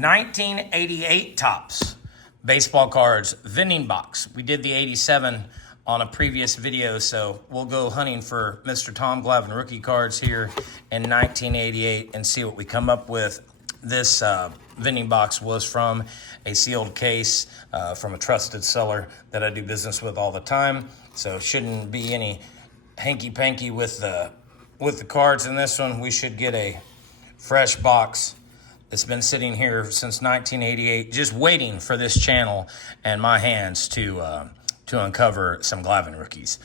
1988 Topps baseball cards vending box. We did the 87 on a previous video, so we'll go hunting for Mr. Tom Glavine rookie cards here in 1988 and see what we come up with. This vending box was from a sealed case from a trusted seller that I do business with all the time, so shouldn't be any hanky-panky with the cards in this one. We should get a fresh box. It's been sitting here since 1988, just waiting for this channel and my hands to uncover some Glavine rookies.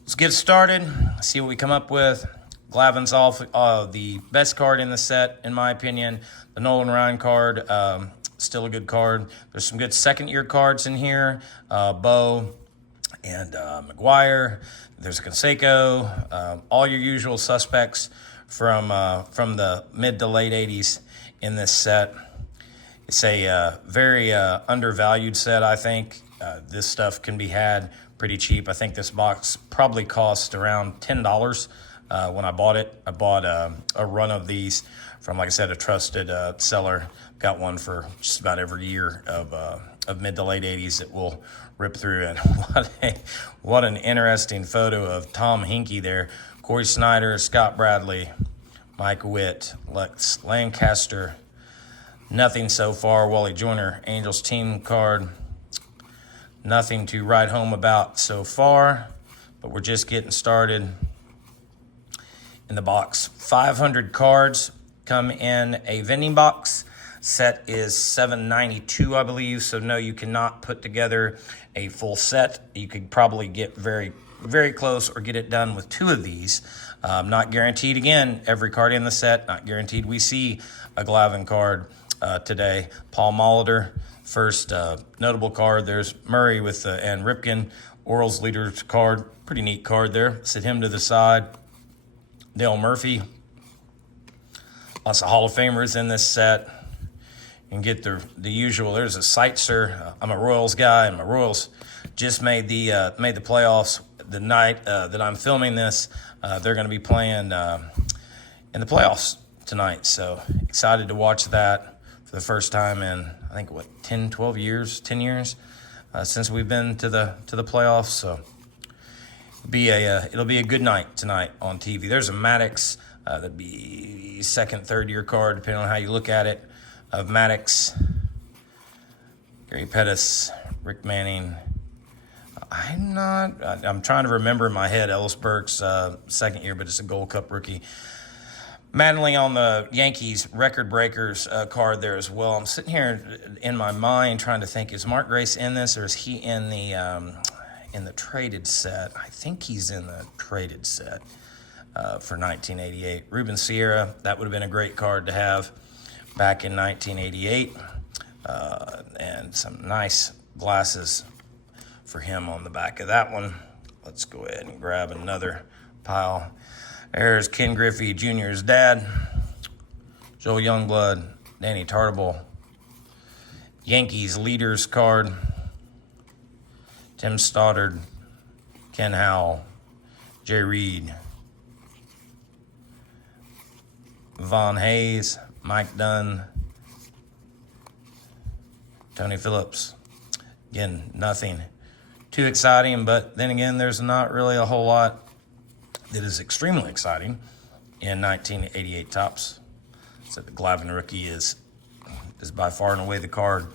Let's get started, see what we come up with. Glavine's the best card in the set, in my opinion. The Nolan Ryan card, still a good card. There's some good second-year cards in here. Bo and McGuire. There's a Canseco. All your usual suspects from the mid to late 80s in this set. It's a very undervalued set, I think. This stuff can be had pretty cheap. I think this box probably cost around $10 when I bought it. I bought a run of these from, like I said, a trusted seller. Got one for just about every year of mid to late 80s that we'll rip through. And what an interesting photo of Tom Hinkie there. Corey Snyder, Scott Bradley, Mike Witt, Lex Lancaster. Nothing so far. Wally Joyner, Angels team card. Nothing to write home about so far, but we're just getting started. In the box, 500 cards come in a vending box. Set is $7.92, I believe, so no, you cannot put together a full set. You could probably get very, very close or get it done with two of these. Not guaranteed, again, every card in the set, not guaranteed we see a Glavine card today. Paul Molitor, first notable card. There's Murray and Ripken, Orioles leader's card. Pretty neat card there. Set him to the side. Dale Murphy. Lots of Hall of Famers in this set. You can get the usual. There's a Seitzer. I'm a Royals guy, and my Royals just made the playoffs the night that I'm filming this. They're going to be playing in the playoffs tonight, so excited to watch that for the first time in, I think, 10 years since we've been to the playoffs. So it'll be a good night tonight on TV. There's a Maddox, that'd be second, third year card, depending on how you look at it, of Maddox, Gary Pettis, Rick Manning. I'm trying to remember in my head Ellis Burke's second year, but it's a Gold Cup rookie. Manley on the Yankees record breakers card there as well. I'm sitting here in my mind trying to think, is Mark Grace in this, or is he in the traded set? I think he's in the traded set for 1988. Ruben Sierra, that would have been a great card to have back in 1988. And some nice glasses for him on the back of that one. Let's go ahead and grab another pile. There's Ken Griffey Jr.'s dad, Joel Youngblood, Danny Tartabull, Yankees leaders card, Tim Stoddard, Ken Howell, Jay Reed, Von Hayes, Mike Dunn, Tony Phillips. Again, nothing too exciting, but then again, there's not really a whole lot that is extremely exciting in 1988 Topps. So the Glavine rookie is by far and away the card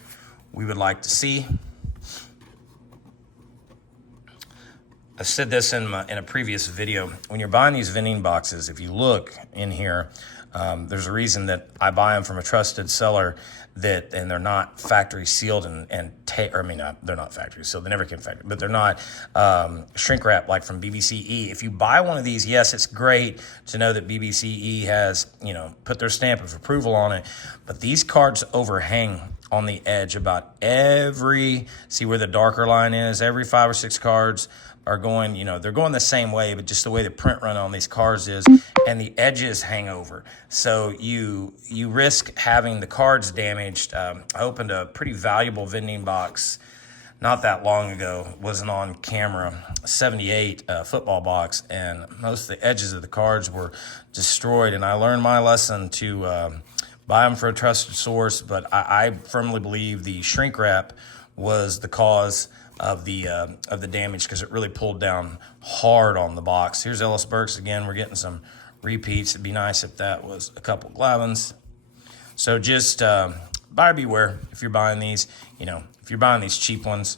we would like to see. I said this in a previous video. When you're buying these vending boxes, if you look in here, there's a reason that I buy them from a trusted seller and they're not factory sealed they're not factory sealed. They never came factory, but they're not shrink wrap like from BBCE. If you buy one of these, yes, it's great to know that BBCE has, put their stamp of approval on it, but these cards overhang on the edge about see where the darker line is, every 5 or 6 cards are going, they're going the same way, but just the way the print run on these cards is, and the edges hang over. So you risk having the cards damaged. I opened a pretty valuable vending box not that long ago, wasn't on camera, 78 football box, and most of the edges of the cards were destroyed. And I learned my lesson to buy them for a trusted source, but I firmly believe the shrink wrap was the cause of the damage, because it really pulled down hard on the box. Here's Ellis Burks again. We're getting some repeats. It'd be nice if that was a couple Glavins. So just buyer beware if you're buying these. You know, if you're buying these cheap ones,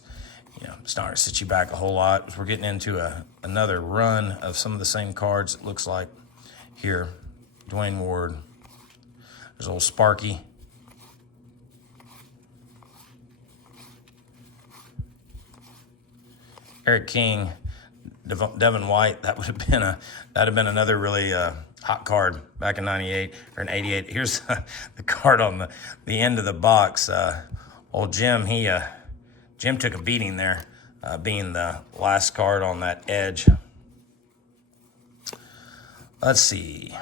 you know, it's not going to set you back a whole lot. We're getting into another run of some of the same cards, it looks like. Here, Dwayne Ward. There's old Sparky. Eric King, Devin White. That would have been another really hot card back in '98 or in '88. Here's the card on the end of the box. Old Jim, Jim took a beating there, being the last card on that edge. Let's see.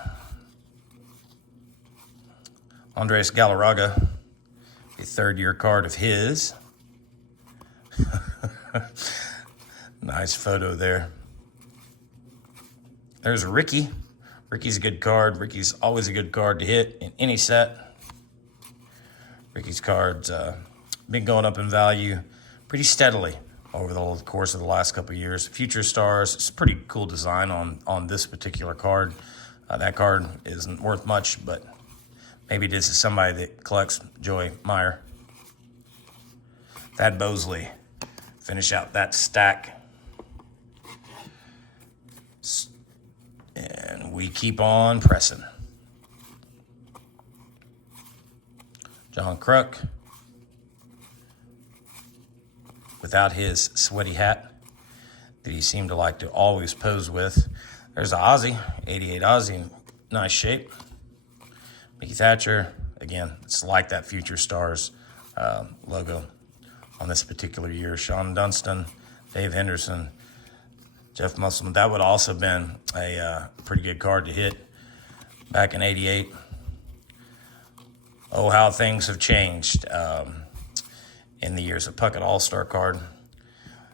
Andres Galarraga, a third-year card of his. Nice photo there. There's Ricky. Ricky's a good card. Ricky's always a good card to hit in any set. Ricky's cards been going up in value pretty steadily over the course of the last couple of years. Future Stars, it's a pretty cool design on this particular card. That card isn't worth much, but maybe this is somebody that collects Joey Meyer. Thad Bosley, finish out that stack. And we keep on pressing. John Kruk, without his sweaty hat that he seemed to like to always pose with. There's the Ozzy, 88 Ozzy, in nice shape. Mickey Thatcher, again, it's like that Future Stars logo on this particular year. Sean Dunston, Dave Henderson, Jeff Musselman. That would also have been a pretty good card to hit back in '88. Oh, how things have changed in the years. of Puckett All-Star card.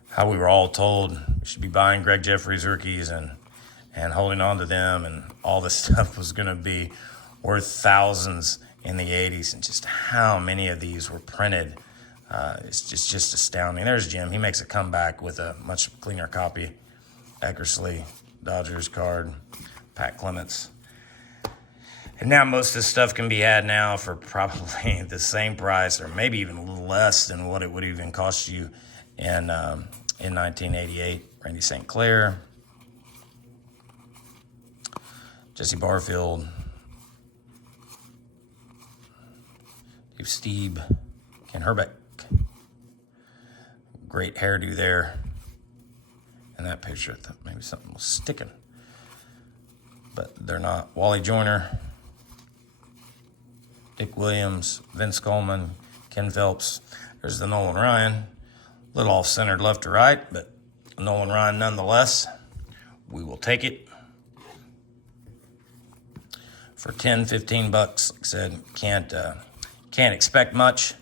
How we were all told we should be buying Greg Jeffries rookies and holding on to them, and all this stuff was going to be worth thousands in the 80s, and just how many of these were printed. It's just astounding. There's Jim. He makes a comeback with a much cleaner copy. Eckersley, Dodgers card, Pat Clements. And now most of this stuff can be had now for probably the same price, or maybe even a little less than what it would even cost you in 1988. Randy St. Clair, Jesse Barfield, Dave Steeb, Ken Herbeck. Great hairdo there. In that picture, I thought maybe something was sticking, but they're not. Wally Joyner, Dick Williams, Vince Coleman, Ken Phelps. There's the Nolan Ryan. A little off-centered left to right, but Nolan Ryan nonetheless. We will take it for 10, 15 bucks. Like I said, can't expect much,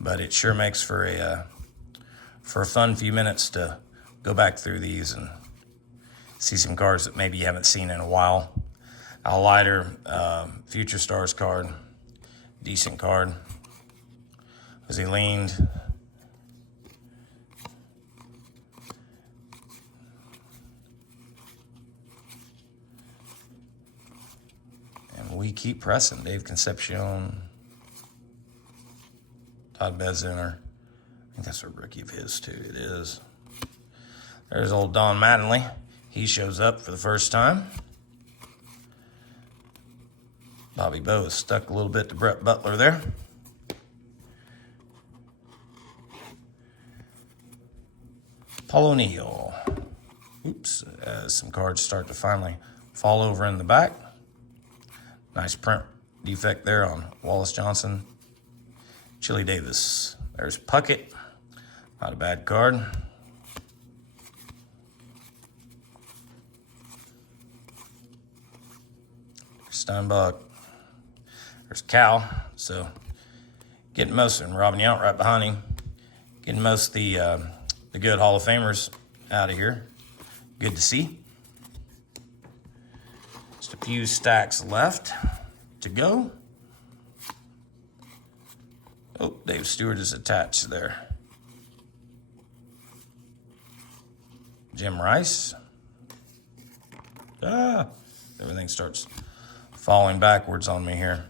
but it sure makes for a fun few minutes to go back through these and see some cards that maybe you haven't seen in a while. Al Leiter, Future Stars card, decent card. As he leaned. And we keep pressing. Dave Concepcion, Todd Beziner. I think that's a rookie of his too. It is. There's old Don Mattingly. He shows up for the first time. Bobby Bowe is stuck a little bit to Brett Butler there. Paul O'Neill. Oops, as some cards start to finally fall over in the back. Nice print defect there on Wallace Johnson. Chili Davis. There's Puckett. Not a bad card. Steinbach. There's Cal. So getting most of them. Robin Yount right behind him. Getting most of the good Hall of Famers out of here. Good to see. Just a few stacks left to go. Oh, Dave Stewart is attached there. Jim Rice. Everything starts falling backwards on me here.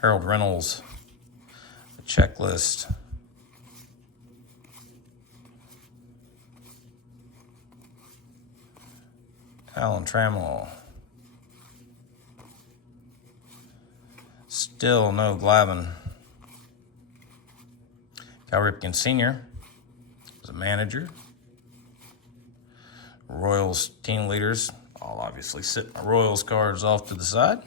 Harold Reynolds. The checklist. Alan Trammell. Still no Glavin. Cal Ripken Sr. was a manager. Royals team leaders. I'll obviously sit my Royals cards off to the side.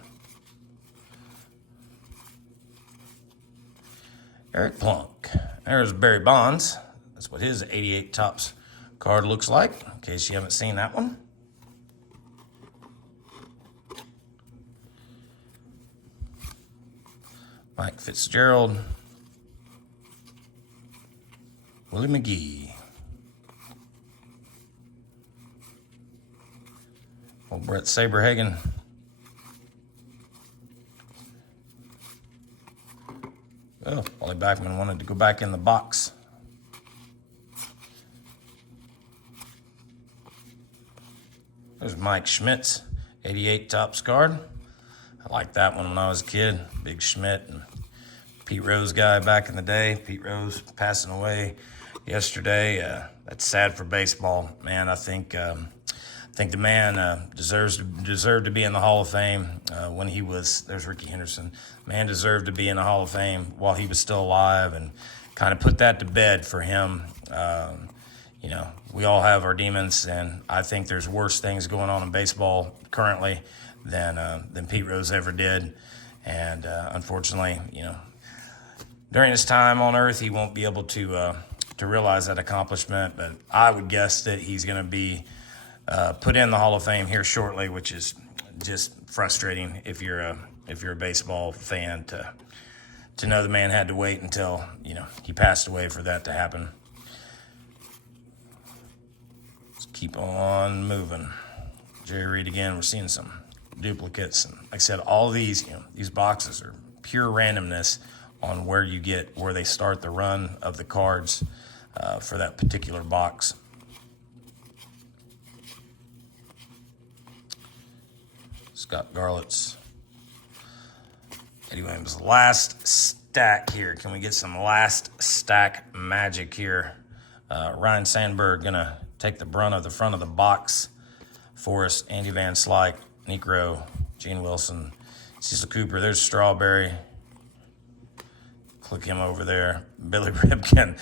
Eric Plunk. There's Barry Bonds. That's what his 88 Topps card looks like, in case you haven't seen that one. Mike Fitzgerald. Willie McGee. Old Brett Saberhagen. Oh, Wally Backman wanted to go back in the box. There's Mike Schmidt's 88 Topps card. I liked that one when I was a kid. Big Schmidt and Pete Rose guy back in the day. Pete Rose passing away yesterday. That's sad for baseball, man. I think the man deserved to be in the Hall of Fame when he was. There's Ricky Henderson. Man deserved to be in the Hall of Fame while he was still alive, and kind of put that to bed for him. You know, we all have our demons, and I think there's worse things going on in baseball currently than Pete Rose ever did. And unfortunately, you know, during his time on Earth, he won't be able to realize that accomplishment. But I would guess that he's going to be put in the Hall of Fame here shortly, which is just frustrating if you're a baseball fan to know the man had to wait until, you know, he passed away for that to happen. Let's keep on moving. Jerry Reed again. We're seeing some duplicates, and like I said, all of these, you know, these boxes are pure randomness on where they start the run of the cards for that particular box. Scott Garlett's. Eddie Williams, last stack here. Can we get some last stack magic here? Ryan Sandberg gonna take the brunt of the front of the box for us. Andy Van Slyke, Necro, Gene Wilson, Cecil Cooper. There's Strawberry. Click him over there. Billy Ripken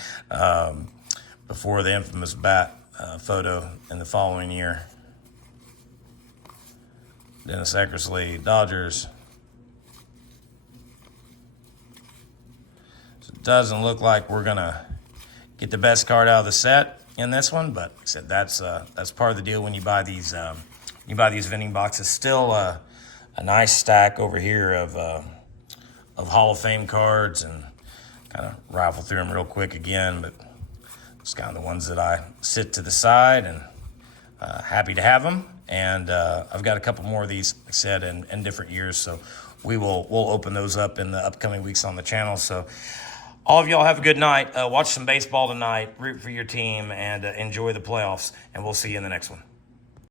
before the infamous bat photo in the following year. Dennis Eckersley, Dodgers. So it doesn't look like we're gonna get the best card out of the set in this one, but like I said, that's part of the deal when you buy these vending boxes. Still a nice stack over here of Hall of Fame cards, and kind of rifle through them real quick again, but it's kind of the ones that I sit to the side, and happy to have them. And I've got a couple more of these, like I said, in different years, so we'll open those up in the upcoming weeks on the channel. So all of y'all have a good night. Watch some baseball tonight, root for your team, and enjoy the playoffs, and we'll see you in the next one.